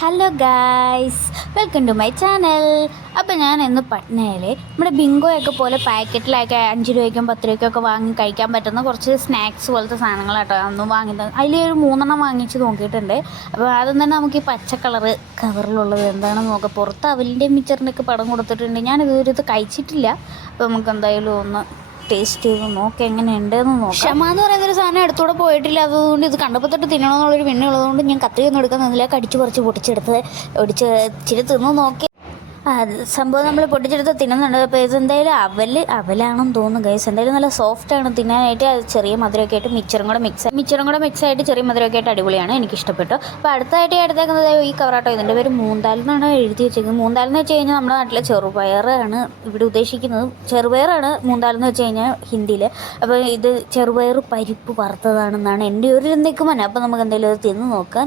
Hello guys, welcome to my channel. അപ്പോൾ ഞാൻ ഇന്ന് പട്നയിൽ നമ്മുടെ ബിങ്കോയൊക്കെ പോലെ പാക്കറ്റിലൊക്കെ 5 രൂപയ്ക്കും 10 രൂപയ്ക്കൊക്കെ വാങ്ങി കഴിക്കാൻ പറ്റുന്ന കുറച്ച് സ്നാക്സ് പോലത്തെ സാധനങ്ങളാട്ടോ അന്ന് വാങ്ങിയത്. അതിൽ ഒരു 3 വാങ്ങിച്ച് നോക്കിയിട്ടുണ്ട്. അപ്പോൾ ആദ്യം തന്നെ നമുക്ക് ഈ പച്ച കളറ് കവറിലുള്ളത് എന്താണെന്ന് നോക്കാം. പുറത്ത് അവലിൻ്റെ മിച്ചറിൻ്റെയൊക്കെ പടം കൊടുത്തിട്ടുണ്ട്. ഞാനിതുവരെ ഇത് കഴിച്ചിട്ടില്ല. അപ്പോൾ നമുക്ക് എന്തായാലും ഒന്ന് ടേസ്റ്റ് ചെയ്ത് നോക്കാം എങ്ങനെയുണ്ടെന്ന് നോക്കാം. ക്ഷമ എന്ന് പറയുന്നൊരു സാധനം അടുത്തൂടെ പോയിട്ടില്ല. അതുകൊണ്ട് ഇത് കണ്ടപ്പോൾ തൊട്ട് തിന്നണമെന്നുള്ളൊരു ഉള്ളതുകൊണ്ട് ഞാൻ കത്രിയൊന്നും എടുക്കാൻ നിന്നില്ല. കടിച്ച് പറിച്ച് പൊട്ടിച്ചെടുത്ത് ഇച്ചിരി തിന്ന് നോക്കി. സംഭവം നമ്മൾ പൊട്ടിച്ചെടുത്ത് തിന്നുന്നുണ്ട്. അപ്പോൾ ഇതെന്തായാലും അവലാണെന്ന് തോന്നുന്നു ഗൈസ്. എന്തായാലും നല്ല സോഫ്റ്റാണ് തിന്നാനായിട്ട്. അത് ചെറിയ മധുരമൊക്കെ ആയിട്ട് മിച്ചറും കൂടെ മിക്സ് ആയിട്ട് ചെറിയ മധുരമൊക്കെ ആയിട്ട് അടിപൊളിയാണ്, എനിക്കിഷ്ടപ്പെട്ടു. അപ്പോൾ അടുത്തായിട്ട് എടുത്തേക്കുന്നത് ഈ കവറാട്ടോ. ഇതിൻ്റെ പേര് മൂന്താൽ എന്നാണ് എഴുതി വെച്ചിരിക്കുന്നത്. മൂന്താൽ എന്ന് വെച്ച് കഴിഞ്ഞാൽ നമ്മുടെ നാട്ടിലെ ചെറുപയറാണ് ഇവിടെ ഉദ്ദേശിക്കുന്നത്. ചെറുപയറാണ് മൂന്താൽ എന്ന് വെച്ച് കഴിഞ്ഞാൽ ഹിന്ദിയിൽ. അപ്പോൾ ഇത് ചെറുപയർ പരിപ്പ് വറുത്തതാണെന്നാണ് എൻ്റെ ഒരു നിൽക്കുമ്പോൾ. അപ്പോൾ നമുക്ക് എന്തായാലും അത് തിന്ന് നോക്കാം.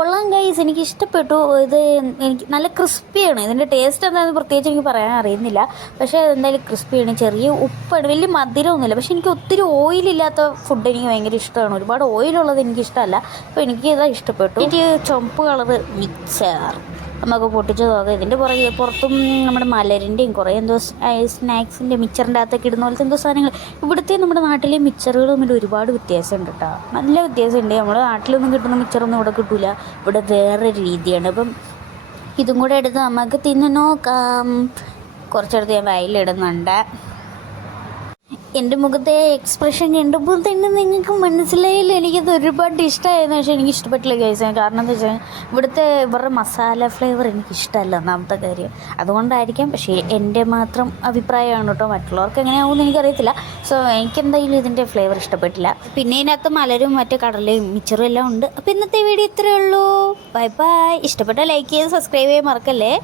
കൊള്ളാം ഗൈസ്, എനിക്ക് ഇഷ്ടപ്പെട്ടു. ഇത് എനിക്ക് നല്ല ക്രിസ്പിയാണ്. ഇതിൻ്റെ ടേസ്റ്റ് എന്താണെന്ന് പ്രത്യേകിച്ച് എനിക്ക് പറയാൻ അറിയുന്നില്ല. പക്ഷേ എന്തായാലും ക്രിസ്പിയാണ്. ചെറിയ ഉപ്പാണ്, വലിയ മധുരമൊന്നുമില്ല. പക്ഷേ എനിക്ക് ഒത്തിരി ഓയിലില്ലാത്ത ഫുഡ് എനിക്ക് ഭയങ്കര ഇഷ്ടമാണ്. ഒരുപാട് ഓയിലുള്ളത് എനിക്കിഷ്ടമല്ല. അപ്പോൾ എനിക്ക് ഇതാ ഇഷ്ടപ്പെട്ടു. എനിക്ക് ചുവപ്പ് കളറ് മിക്സർ നമുക്ക് പൊട്ടിച്ച് നോക്കാം. ഇതിൻ്റെ പുറത്തും നമ്മുടെ മലരിൻ്റെയും കുറേ എന്തോ സ്നാക്സിൻ്റെ മിക്സറിൻ്റെ അകത്തൊക്കെ ഇടുന്ന പോലത്തെ എന്തോ സാധനങ്ങൾ. ഇവിടുത്തെ നമ്മുടെ നാട്ടിലെ മിക്സറുകൾ തമ്മിൽ ഒരുപാട് വ്യത്യാസമുണ്ട് കേട്ടോ. നല്ല വ്യത്യാസമുണ്ട്. നമ്മുടെ നാട്ടിലൊന്നും കിട്ടുന്ന മിക്സറൊന്നും ഇവിടെ കിട്ടില്ല. ഇവിടെ വേറൊരു രീതിയാണ്. അപ്പം ഇതും കൂടെ എടുത്ത് നമുക്ക് തിന്ന് നോക്കാം. കുറച്ചെടുത്ത് ഞാൻ വയലിടുന്നുണ്ട്. എൻ്റെ മുഖത്തെ എക്സ്പ്രഷൻ കണ്ടപ്പോൾ തന്നെ നിങ്ങൾക്ക് മനസ്സിലായില്ല എനിക്കത് ഒരുപാട് ഇഷ്ടമായിരുന്നു. പക്ഷേ എനിക്ക് ഇഷ്ടപ്പെട്ടില്ല ഗൈസ്. കാരണം എന്താ വെച്ചാൽ ഇവരുടെ മസാല ഫ്ലേവർ എനിക്കിഷ്ടമല്ല, ഒന്നാമത്തെ കാര്യം. അതുകൊണ്ടായിരിക്കാം. പക്ഷേ എൻ്റെ മാത്രം അഭിപ്രായമാണ് കേട്ടോ. മറ്റുള്ളവർക്ക് എങ്ങനെയാവുമെന്ന് എനിക്കറിയത്തില്ല. സോ എനിക്കെന്തായാലും ഇതിൻ്റെ ഫ്ലേവർ ഇഷ്ടപ്പെട്ടില്ല. പിന്നെ ഇതിനകത്ത് മലരും മറ്റു കടലയും മിച്ചറും എല്ലാം ഉണ്ട്. അപ്പോൾ ഇന്നത്തെ വീഡിയോ ഇത്രയേ ഉള്ളൂ. Bye bye. ഇഷ്ടപ്പെട്ടാൽ ലൈക്ക് ചെയ്ത് സബ്സ്ക്രൈബ് ചെയ്യാൻ മറക്കല്ലേ.